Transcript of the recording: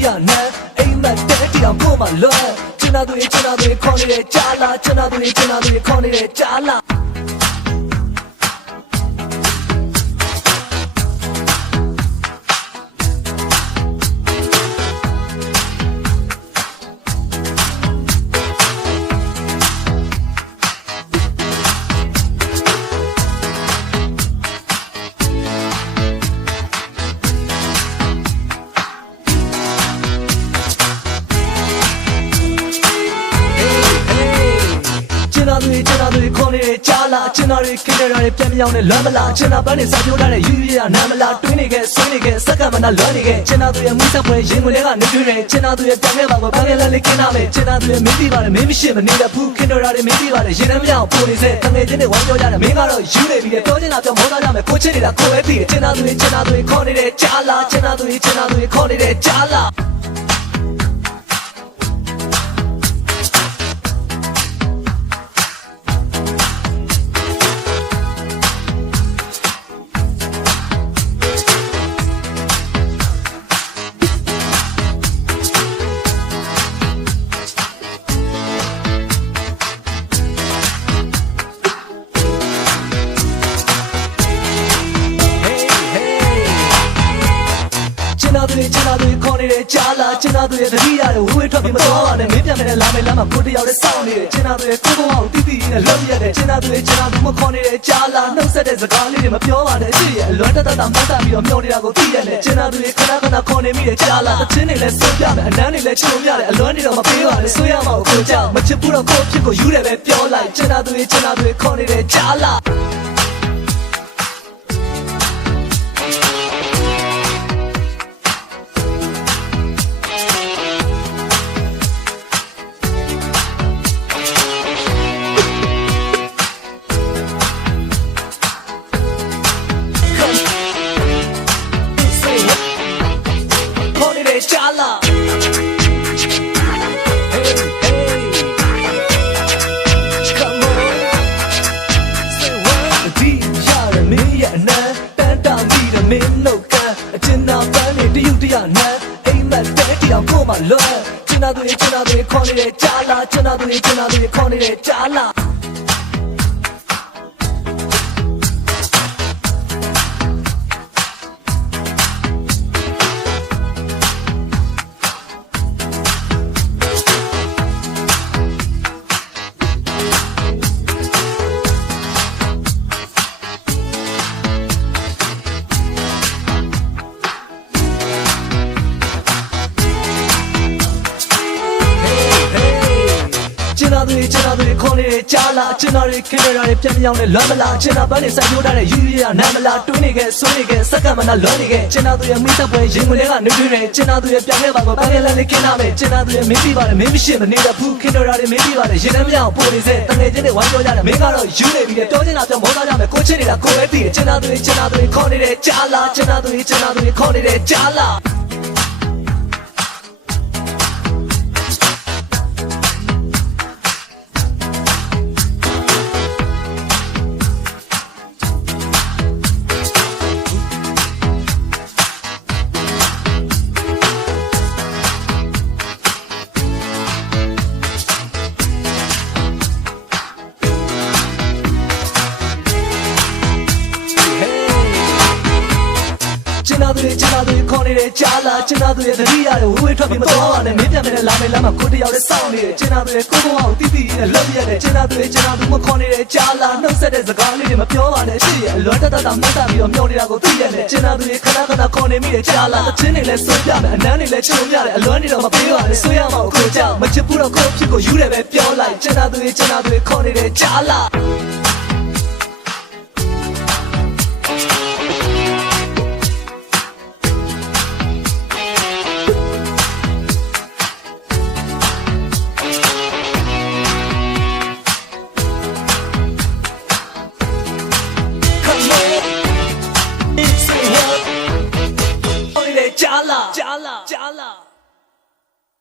တရားနဲ့အိမ်မက်တဲ့တရားပို့မှလောချင်တာတွေခေါ်နေတဲ့ကြားလာချင်တာတွေခေါ်နေတဲ့ကြားလာချင်တာတွေခေါ်နေတဲ့ကြားလာချင်တာတွေခင်းနေတာတွေပြန်မရောက်နဲ့လွမ်းမလားချင်တာပန်းနေစာပြောထားတဲ့ယူရရနာမလားတွင်းနေခဲ့ဆွေးနေခဲ့စက္ကမနာလွမ်းနေခဲ့ချင်တာတွေမူးဆက်ပွဲရင်ဝင်တွေကနေတွင်းနေချင်တာတွေပြန်ခဲ့ပါဘာခဲ့လဲလေးခင်းနာမယ်ချင်တာတွေမင်းပြီးပါတယ်မင်းမရှိမနေတဲ့ဘူးခင်းနေတာတွေမင်းပြီးပါတယ်ရင်ထဲမရောက်ပုံနေစေတငယ်ချင်းတွေဝိုင်းပြောကြတယ်မင်းကတော့ယူနေပြီပြောချင်တာပြောမောသားကြမယ်ကိုချစ်နေတာကိုပဲပြီးချင်တာတွေခေါ်နေတဲ့ကြားလာချင်တာတွေခေါ်နေတဲ့ကြားလာချင်တာတွေခေါ်နေတဲ့ကြားလာချင်တာတွေသတိရတယ်ဝေးထွက်ပြီးမတော်ပါနဲ့မင်းပြန်မယ်လာမယ်လမ်းမှာကိုတယောက်တည်းစောင့်နေတယ်ချင်တာတွေကိုဘဝကိုတီးတီးနဲ့လောက်ရတယ်ချင်တာတွေမခေါ်နေတဲ့ကြားလာနှုတ်ဆက်တဲ့စကားလေးတွေမပြောပါနဲ့အစ်ရဲ့အလွမ်းတတမှတ်တာပြီးတော့မျောနေတာကိုသိရတယ်ချင်တာတွေခဏခေါ်နေမိတဲ့ကြားလာတချင်းတွေလည်းစိုးပြမယ်အနမ်းတွေလည်းချုံပြတယ်အလွမ်းတွေတော့မပေးပါနဲ့ဆွေးရမှာကိုကြောက်မချစ်ဘူးတော့ကိုဖြစ်ကိုယူတယ်ပဲပြောလိုက်ချင်တာတွေခေါ်နေတဲ့ကြားလာကြားလာ Hey hey Come on Say what ဒီရရမင်းရဲ့အနမ်းတန်တာမိတယ်မင်းနှုတ်ကအကျဉ်းသားပန်းနေတရုတ်တရားနဲ့အိမ်မက်တဲ့တရားကိုမှလောချင်တာတွေခေါ်နေတဲ့ကြားလာချင်တာတွေခေါ်နေတဲ့ကြားလာချင်တာတွေခေါ်နေတဲ့ကြားလာချင်တာတွေခင်းနေတာတွေပြန်မရောက်နဲ့လွမ်းမလားချင်တာပန်းနေစာပြောထားတဲ့ယူရရနာမလားတွင်းနေခဲ့ဆွေးနေခဲ့စက္ကမနာလွမ်းနေခဲ့ချင်တာတွေမိသက်ပွဲရင်ဝင်တွေကနေတွင်းနေချင်တာတွေပြန်ခဲ့ပါဘာခဲ့လဲလေးခင်းနာမယ်ချင်တာတွေမင်းပြီးပါတယ်မင်းမရှိမနေတဲ့ဘူးခင်းနေတာတွေမင်းပြီးပါတယ်ရင်ထဲမရောက်ပုံနေစေတငယ်ချင်းတွေဝိုင်းပြောကြတယ်မင်းကတော့ယူနေပြီပြောချင်တာပြောမောသားကြမယ်ကိုချစ်နေတာကိုပဲပြီးချင်တာတွေခေါ်နေတဲ့ကြားလာချင်တာတွေခေါ်နေတဲ့ကြားလာချင်တာတွေခေါ်နေတဲ့ကြားလာချင်တာတွေသတိရတယ်ဝေးထွက်ပြီးမတော်ပါနဲ့မင်းပြန်မယ်လာမယ်လမ်းမှာကိုတယောက်တည်းစောင့်နေတယ်ချင်တာတွေကိုဘဝကိုတီးတီးနဲ့လောက်ရတယ်ချင်တာတွေမခေါ်နေတဲ့ကြားလာနှုတ်ဆက်တဲ့စကားလေးတွေမပြောပါနဲ့အစ်ရဲ့အလွမ်းတတမှတ်တာပြီးတော့မျောနေတာကိုသိရတယ်ချင်တာတွေခဏခေါ်နေမိတဲ့ကြားလာတချင်းတွေလည်းစိုးပြမယ်အနမ်းတွေလည်းချုံပြတယ်အလွမ်းတွေတော့မပေးပါနဲ့ဆွေးရမှာကိုကြောက်မချစ်ဘူးတော့ကိုဖြစ်ကိုယူတယ်ပဲပြောလိုက်ချင်တာတွေခေါ်နေတဲ့ကြားလာကြားလာ